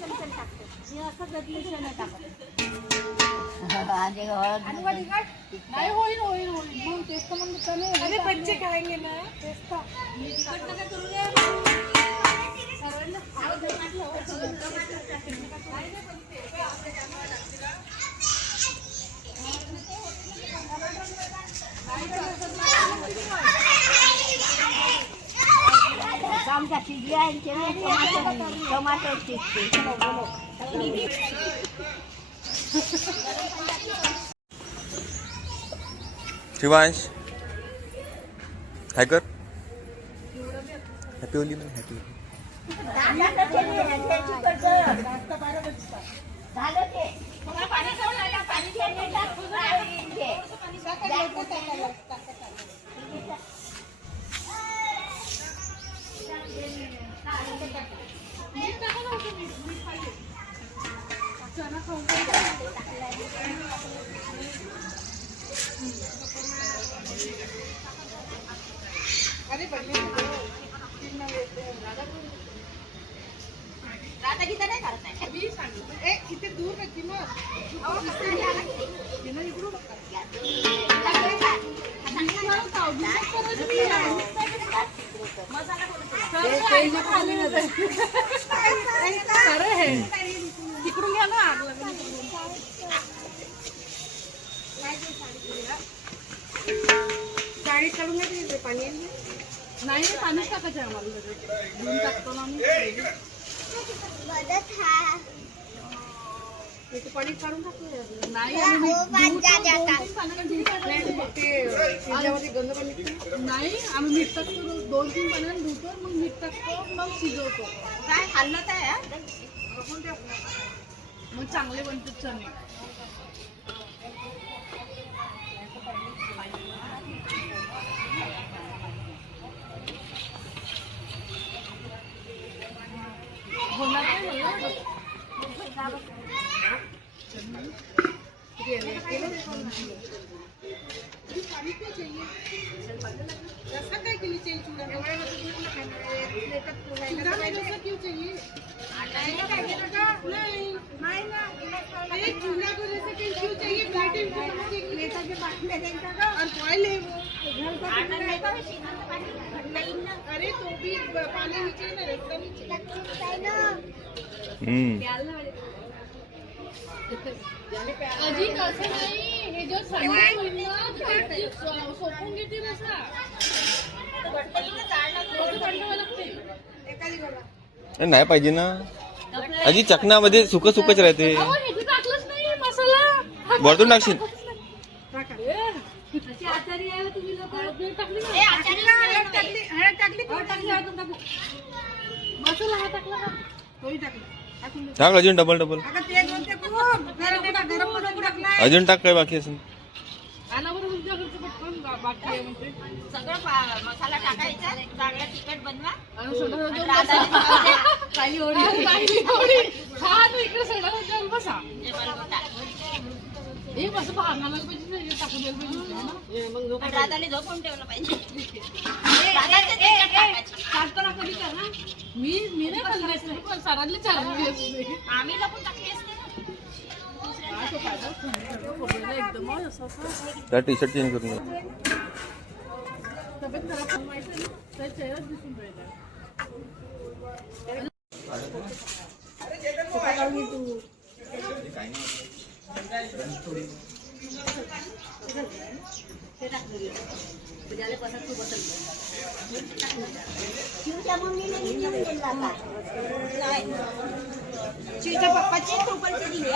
नाही होईल होईल होईल मग तेच तर म्हणून अरे बच्चे खाएंगे ना तेच तर मी तिखट नका करू दे सर्वांना आमचा चिली आहे टोमॅटो शिवांश हाय कर हॅपी होली म्हण हॅपी राधा गीता नाही करत आहे इथे दूर नक्की मग तिकडून घ्या ना आग साडी काढून घ्या पाणी नाही पाणीच टाकायचं आम्हाला घेऊन टाकतो ना आम्ही पाणी काढून टाकतो नाही नाही आम्ही मीठ टाकतो 2-3 पाण्याने धुतो मग मीठ टाकतो मग शिजवतो काय खाल्लं काय मग चांगले बनतात चणे होणार नाही रसा काय केली चाहिए चूड़ा क्यों चाहिए नहीं चूड़ा को जैसे क्यों चाहिए प्लेटा के बाटले देगा और बॉयल है वो अरे तो भी पानी नीचे ना रस्ता नीचे अजित असं नाही हे जो संडे होईल ना सोपून घेते रसा नाही पाहिजे ना अजी चकनामध्ये सुक सुकच राहते टाकलंच नाही मसाला वरतून टाकशील मसाला हा टाकला ना तोही टाकला टाक अजून डबल डबल अजून टाक काय बाकी असेल सगळं मसाला टाकायचा चांगला तिखट बनवा राधाने झोपून ठेवलं पाहिजे मी नाही खाल्ली सरांनी आम्ही लपून टाकली असते त्या टी शर्ट चेंज करून तब्येत खराब व्हायचं ना चेहराच दिसून पप्पाची ट्रुपलची दिली